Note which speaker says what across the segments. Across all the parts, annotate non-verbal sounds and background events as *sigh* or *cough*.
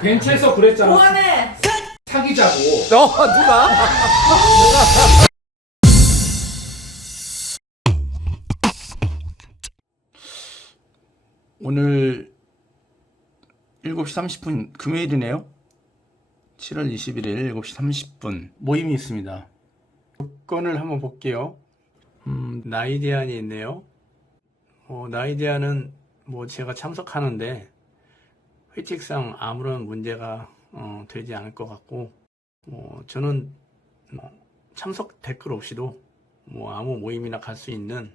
Speaker 1: 벤치에서 그랬잖아.
Speaker 2: 그만해.
Speaker 1: 사귀자고.
Speaker 3: 너 누가? *laughs* 오늘 7시 30분 금요일이네요. 7월 21일 7시 30분 모임이 있습니다. 조건을 한번 볼게요. 음, 나이 제한이 있네요. 어, 나이 제한은 뭐 제가 참석하는데 회칙상 아무런 문제가 어, 되지 않을 것 같고 뭐 저는 뭐 참석 댓글 없이도 뭐 아무 모임이나 갈 수 있는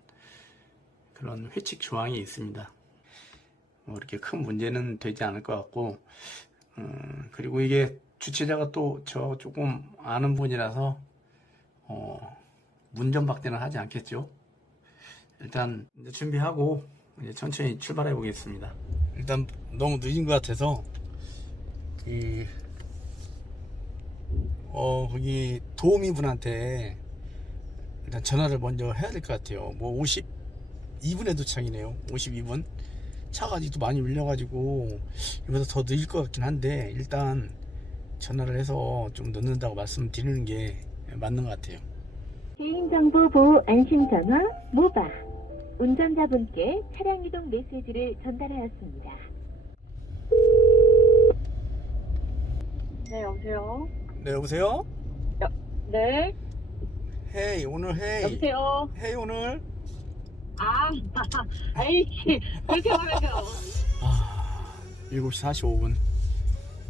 Speaker 3: 그런 회칙 조항이 있습니다. 뭐 이렇게 큰 문제는 되지 않을 것 같고 음, 그리고 이게 주최자가 또 저 조금 아는 분이라서 어, 문전박대는 하지 않겠죠. 일단 준비하고 이제 천천히 출발해 보겠습니다. 일단 너무 늦은 것 같아서 그 어, 거기 도우미 분한테 일단 전화를 먼저 해야 될 것 같아요. 뭐 52분에 도착이네요. 52분. 차가 아직도 많이 밀려가지고 이보다 더 늦을 것 같긴 한데 일단 전화를 해서 좀 늦는다고 말씀드리는 게 맞는 것 같아요.
Speaker 4: 개인정보 보호 안심전화 모바 운전자분께 차량 이동 메시지를 전달하였습니다.
Speaker 5: 네, 여보세요?
Speaker 3: 네, 여보세요?
Speaker 5: 네,
Speaker 3: 헤이, 오늘 헤이.
Speaker 5: 여보세요?
Speaker 3: 헤이, 오늘.
Speaker 5: 아, *laughs* 아이씨, 그렇게 말해요.
Speaker 3: 아, 7시 45분.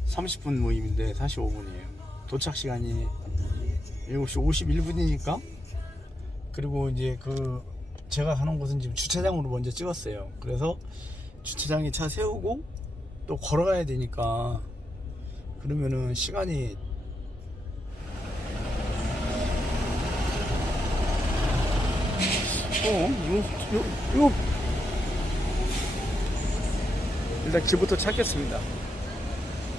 Speaker 3: 30분 모임인데 45분이에요. 도착 시간이 7시 51분이니까. 그리고 이제 그 제가 가는 곳은 지금 주차장으로 먼저 찍었어요. 그래서 주차장에 차 세우고 또 걸어가야 되니까 그러면은 시간이 어, 이거, 이거, 이거 일단 길부터 찾겠습니다.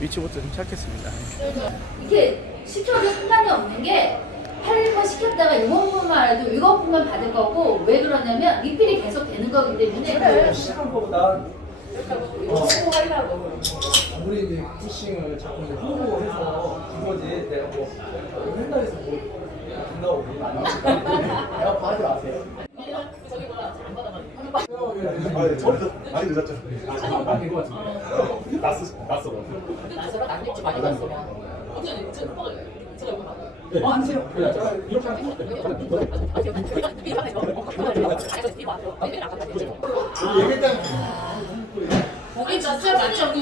Speaker 3: 위치부터 좀 찾겠습니다.
Speaker 6: 이렇게 시켜도 상관이 없는 게 8번 시켰다가 6번만 해도 6번만 받을 거고 왜 그러냐면 리필이 계속 되는 거기 때문에
Speaker 1: 시간 보다 홍보하려고. 우리 이제 푸싱을 자꾸 이제 홍보해서 그거지. 내가 뭐 현장에서 뭐 된다고 안 되니까. 내가 봐지 마세요.
Speaker 7: 아, 네, 저희도 많이 늦었죠.
Speaker 1: 안될것 같은데.
Speaker 7: 났어, 났어.
Speaker 2: 나서로 안 됐지 많이 갔으면.
Speaker 1: 어, 앉으세요. 그래, 자, 이렇게 하면
Speaker 2: 거기 진짜 맞죠? 그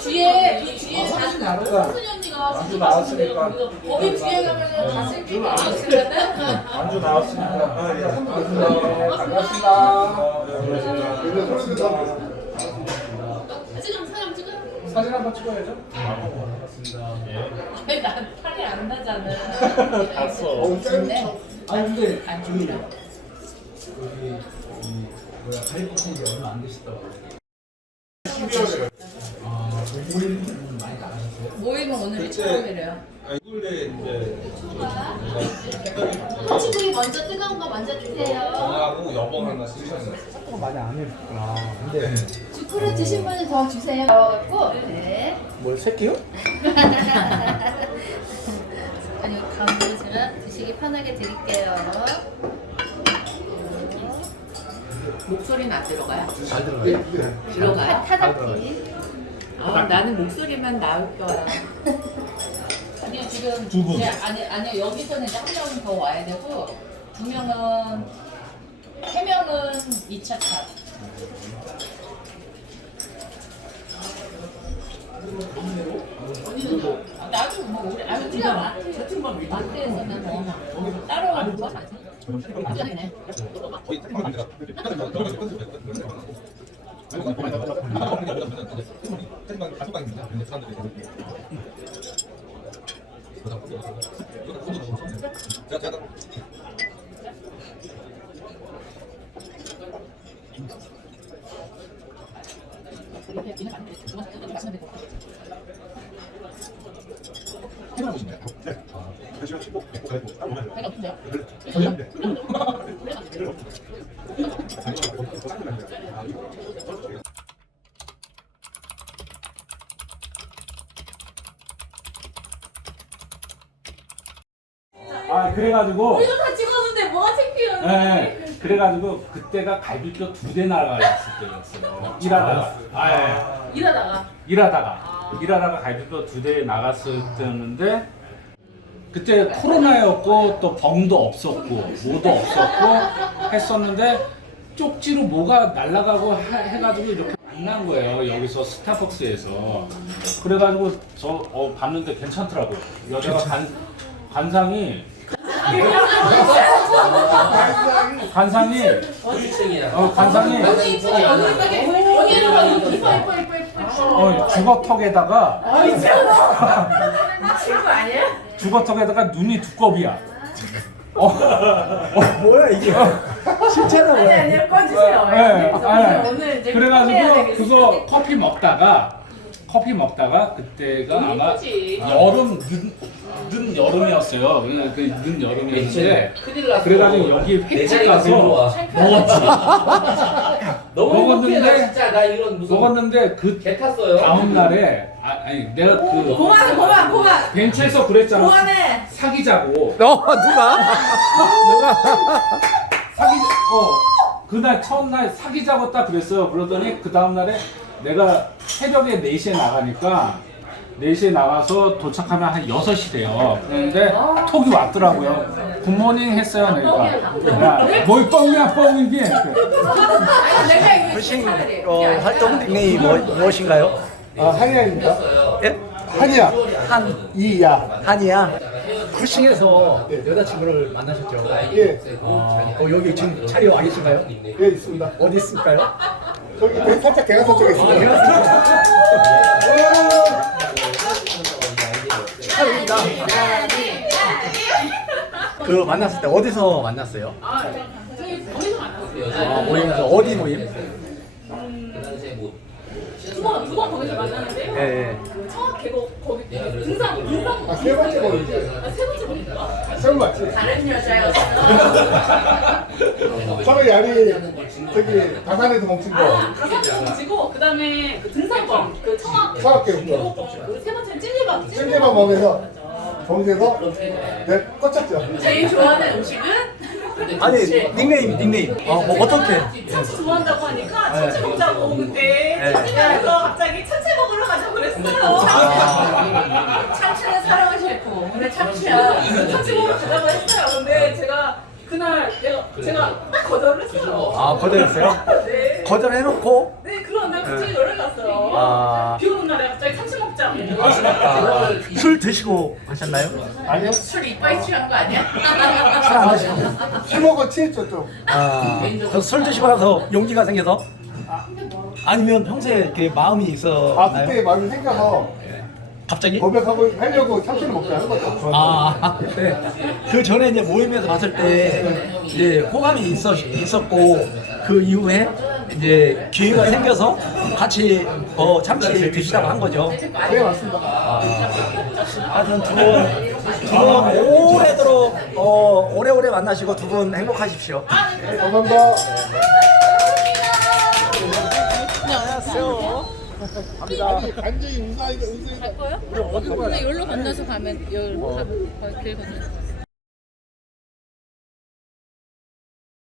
Speaker 2: 뒤에 그 뒤에
Speaker 1: 사진 나누다.
Speaker 2: 수언니가
Speaker 1: 안주 나왔으니까.
Speaker 2: 거기 뒤에 가면은 다쓸 필요 없으니까.
Speaker 7: 안주 나왔습니다. 아, 예.
Speaker 1: 반갑습니다.
Speaker 2: 찍어?
Speaker 1: 사진 한 번 찍어야죠.
Speaker 2: 아니 난 팔이 안 나잖아. *laughs*
Speaker 7: 봤어.
Speaker 1: 아니 근데
Speaker 2: 안 줍니다.
Speaker 1: 여기 이 뭐야 가입 하신 지 얼마 안 되시다고.
Speaker 7: 12월에
Speaker 1: 아, 모임 많이 나가셨어요?
Speaker 2: 모임은 오늘이 처음이래요.
Speaker 7: 얼굴에 이제
Speaker 6: 터치부위 먼저 뜨거운 거 먼저 드세요.
Speaker 7: 하고 여봉 하나 쓰셨어요.
Speaker 1: 조금 많이 안 해봤구나. 근데
Speaker 6: 주크를 드신 분은 더 주세요. 갖고 네.
Speaker 3: 뭘 새끼요? *laughs*
Speaker 6: 아니 가운데로 제가 드시기 편하게 드릴게요.
Speaker 2: 목소리는 안 들어가요?
Speaker 3: 잘 들어가요.
Speaker 2: 들어가요?
Speaker 6: 타다키.
Speaker 2: 아, 나는 목소리만 나올 거야. *laughs* 지금 두 분. 아니 아니요 여기서는 이제 한 명은 더 와야 되고 두 명은 세 명은 2차 차. 언니는 아, 나도 뭐 우리 아니 우리가 마트 마트에서는 뭐 따로 뭐 안전하네. 배가 없는 데
Speaker 1: 아 그래가지고
Speaker 2: 우리도 다 찍었는데 뭐가 창피해?
Speaker 1: 예, 그래가지고 그때가 갈비뼈 두대 나갔을 때였어요. 일하다가. 아, 예.
Speaker 2: 일하다가
Speaker 1: 일하다가. 일하다가 갈비뼈 두 대 나갔을 때였는데 그때 코로나였고 또 병도 없었고 뭐도 없었고 했었는데 쪽지로 뭐가 날아가고 해- 해가지고 이렇게 만난 거예요 여기서 스타벅스에서 그래가지고 저 어, 봤는데 괜찮더라고요 여자가 간, 관상이 관상이 어
Speaker 2: 이뻐.
Speaker 1: 어
Speaker 2: 친구 아니야?
Speaker 1: 주걱턱에다가 눈이 두꺼비야 어,
Speaker 8: 뭐야 이게? 실체는 뭐야?
Speaker 2: 아니야 꺼주세요.
Speaker 1: 네, 네.
Speaker 2: 오늘 이제
Speaker 1: 그래가지고 그거 커피 먹다가 커피 먹다가 그때가 아마 여름 늦, 늦 여름이었어요. 그늦 여름이었는데
Speaker 9: 큰일 났어.
Speaker 1: 그래가지고 여기
Speaker 9: 내
Speaker 1: 횟집
Speaker 9: 자리가
Speaker 1: 가서. 먹었지. *laughs*
Speaker 9: 너무
Speaker 1: 먹었는데-
Speaker 9: 행복해, 나 진짜 나 이런 무슨
Speaker 1: 먹었는데 그
Speaker 9: 개 탔어요.
Speaker 1: 다음 날에 아, 아니 내가 그
Speaker 2: 고만 고만 고만
Speaker 1: 벤치에서 그랬잖아.
Speaker 2: 고만해.
Speaker 1: 사귀자고.
Speaker 8: 어 누가? 누가?
Speaker 1: 사귀 어 그날 첫날 사귀자고 딱 그랬어요. 그러더니 그 다음 날에 내가 새벽에 4시에 나가니까 4시에 나가서 도착하면 한 6시 돼요. 그런데 톡이 왔더라고요. 굿모닝 했어요. 그러니까 야, 뭘 뻥이야 뻥이게.
Speaker 2: 내가 이거
Speaker 8: 불신 어, 활동 닉네임이 뭐, 무엇인가요?
Speaker 10: 아, 한이야입니다.
Speaker 8: 예?
Speaker 10: 한이야.
Speaker 8: 한이야. 한이야. 쿠싱에서 여자친구를 만나셨죠?
Speaker 10: 예,
Speaker 8: 어, 어, 여기 지금 자리 와 계신가요?
Speaker 10: 예, 있습니다.
Speaker 8: 어디 있을까요?
Speaker 10: 저기 그 살짝 개가서 쪽에 있습니다.
Speaker 8: 그 만났을 때 어디서 만났어요?
Speaker 2: 아, 저희 거기서 만났어요.
Speaker 8: 아, 모임에서 어디 모임?
Speaker 9: 그 당시에 뭐
Speaker 2: 두번 두 번 거기서 만났는데요.
Speaker 8: 예, 예.
Speaker 2: 첫 계곡 거기 등산 등산
Speaker 10: 아, 세 번째 거리지.
Speaker 2: 아, 세 번째 거기인가?
Speaker 10: 설마 맞지?
Speaker 2: 다른 여자였어.
Speaker 10: 저기 *laughs* 야리 저기 다산에서 멈춘 거.
Speaker 2: 아, 가산점 뭉치고 그다음에 그 등산점 그 청학
Speaker 10: 청학 계곡.
Speaker 2: 그세 번째 찔리밥
Speaker 10: 찜질방 먹으면서 거기서 내 꽂혔죠.
Speaker 2: 제일 좋아하는 음식은
Speaker 8: 아니 닉네임 닉네임. 어, 뭐 어떻게?
Speaker 2: 참치 좋아한다고 하니까 참치 먹자고 그때
Speaker 8: 네.
Speaker 2: 참치면서 갑자기 참치 먹으러 가자고 그랬어요. 참치는 사랑의 셰프. 오늘 참치야. 참치 먹으러 가자고 했어요. 근데 제가 그날 내가 제가 딱 거절을 했어요.
Speaker 8: 아 거절했어요? *laughs*
Speaker 2: 네.
Speaker 8: 거절해놓고
Speaker 2: 네, 그런 날 갑자기 연락 왔어요.
Speaker 8: 아.
Speaker 2: 비 오는 날에 갑자기 참치 먹자고.
Speaker 8: 아, *laughs* 술 드시고 하셨나요?
Speaker 10: 아니요.
Speaker 2: 술 이빨 취한 거 아니야? *laughs*
Speaker 8: 술안 드시고.
Speaker 10: 술 먹어 취했죠 좀.
Speaker 8: 아, 그술 드시고 나서 용기가 생겨서? 아니면 평소에 이렇게 마음이 있어.
Speaker 10: 아 그때 마음이 생겨서
Speaker 8: 갑자기?
Speaker 10: 고백하고 하려고 참치를 먹자 한 거죠.
Speaker 8: 아, 네. 그 전에 이제 모임에서 봤을 때 이제 호감이 있었, 있었고 그 이후에 이제 기회가 생겨서 같이 어, 참치 드시자고 한 거죠.
Speaker 10: 네 맞습니다.
Speaker 8: 하여튼 두 분, 두분 오래도록 어, 오래오래 만나시고 두 분 행복하십시오.
Speaker 10: 감사합니다.
Speaker 2: 갈 거요? 근데 여기로 건너서 가면 여기 길 건너서.